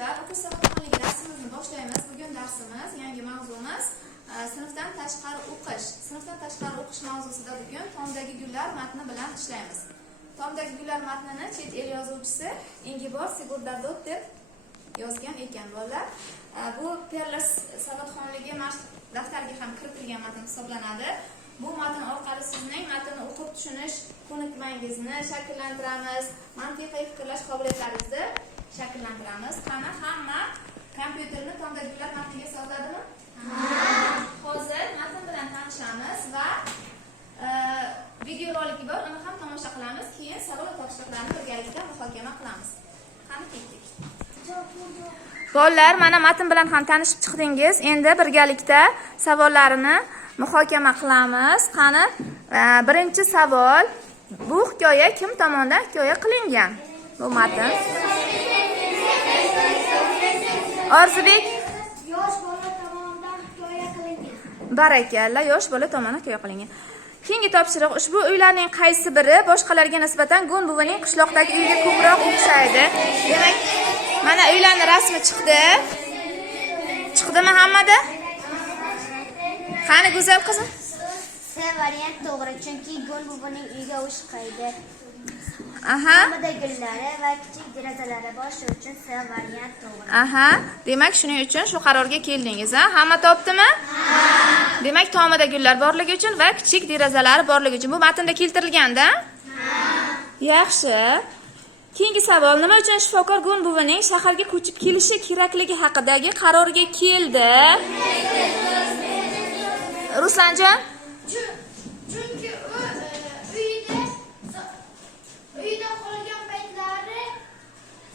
Yoshlar, o'qish savodxonligi darsimizni boshlaymiz. Bugun darsimiz, yangi mavzumiz sinfdan tashqari o'qish. Sinfdan tashqari o'qish mavzusida bugun Tomdagi gullar matni bilan ishlaymiz. Tomdagi gullar matnini chet el yozuvchisi Ingibor Sigurdardov deb yozgan ekan bolalar. Bu Perlas savodxonligi daftarga ham kiritilgan matn hisoblanadi. Bu matn orqali sizning matnni o'qib tushunish ko'nikmangizni shakllantiramiz, mantiqiy fikrlash qobiliyatlaringizni shakllantiramiz. Qani hamma kompyuterni Tomdagi gullar matniga sozladimi? Hozir matn bilan tanishamiz va video roliki bor, uni ham tomosha qilamiz. Keyin savol va topshiriqlarni birgalikda muhokama qilamiz. Qani ketdik. Bolalar, mana matn bilan ham tanishib chiqdingiz. Endi birgalikda savollarini muhokama qilamiz. Qani, birinchi savol. Bu hikoya kim tomonidan hikoya qilingan? Bu matn. Orzubek, yosh bola tomonidan hikoya qilingan. Barakalla, yosh bola tomonidan hikoya qilingan. Keyingi topshiriq. Ushbu uylarning qaysi biri boshqalarga nisbatan Gun buvining qishloqdagi uyiga ko'proq o'xshaydi? Demak, mana uylarning rasmi chiqdi. Chiqdimi hammada? Qani go'zal qizim? C variant to'g'ri, chunki Gun buvining uyiga o'xshaydi. Aha. Tomda gullari va kichik derazalari bor, shuning uchun C variant to'g'ri. Aha. Demak, shuning uchun shu qarorga keldingiz, ha? Hamma topdimi? Ha. Demak, tomida gullar borligi uchun va kichik derazalari borligi uchun bu matnda keltirilganda? Ha. Yaxshi. Keyingi savol. Nima uchun shifokor Gun buvining shaharga ko'chib kelishi kerakligi haqidagi qarorga keldi? Ruslanjon? Chunki u uyda qolgan paytlari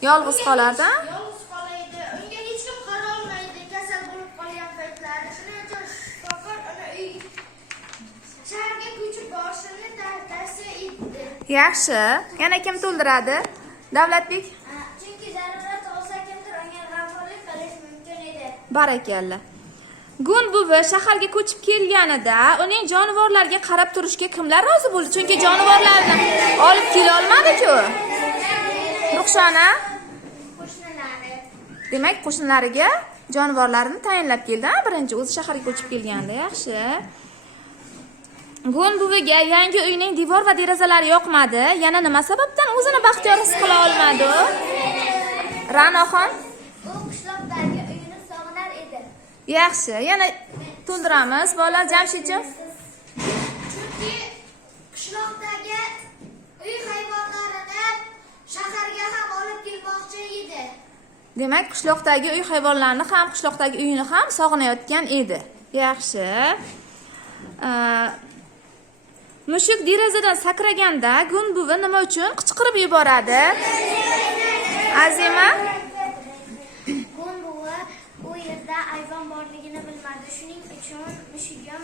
Yolg'iz qolardi. Yolg'iz qoladi. Unga hech kim qara olmaydi, kasal bo'lib qolgan paytlari. Shuning uchun shifokor uni shaharga ko'chib borishni tavsiya etdi. Yaxshi. Yana kim to'ldiradi? Davlatbek? Chunki zarurat olsa kimdir unga g'amxo'rlik qilish mumkin edi. Barakalla. Gun buvi shaharga ko'chib kelganida uning jonivorlarga qarab turishga kimlar rozi bo'ldi? Chunki jonivorlarni olib kela olmadi-ku. Ruxshona? Qo'shnilari. Demak, qo'shnilariga jonivorlarni tayinlab keldi. Birinchi o'zi shaharga ko'chib kelganda, yaxshi. Gun buviga yangi uyning devor va derazalari yoqmadi. Yana nima sababdan o'zini baxtiyor his qila olmadi? Ra'noxon? U qishloqdagi uyini sog'inar edi. Yaxshi. Yana to'ldiramiz. Bolalar, Jamshidjon? Chunki qishloqdagi uy hayvonlarini shaharga ham olib kelmoqchi edi. Demak, qishloqdagi uy hayvonlarini ham, qishloqdagi uyini ham sog'inayotgan edi. Yaxshi. Mushuk derazadan sakraganda Gun buvi nima uchun qichqirib yuboradi? Azima? Gun buvi u yerda hayvon borligini bilmadi. Shuning uchun mushugim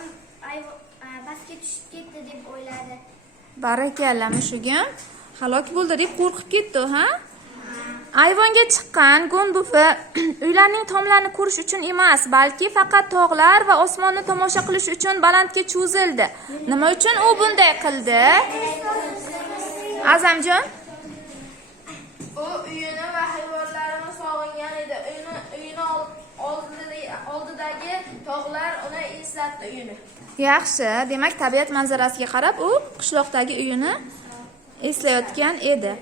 pastga tushib ketdi deb o'yladi. Barakalla, mushugim halok bo'ldi deb qo'rqib ketdi, ha? Ayvonga chiqqan Gun buvi uylarning tomlarini ko'rish uchun emas, balki faqat tog'lar va osmonni tomosha qilish uchun balandga cho'zildi. Nima uchun u bunday qildi? Azamjon? U uyini va hayvonlarini sog'ingan edi. Uyini oldidagi tog'lar uni eslatdi uyini. Yaxshi. Demak, tabiat manzarasiga qarab u qishloqdagi uyini eslayotgan edi.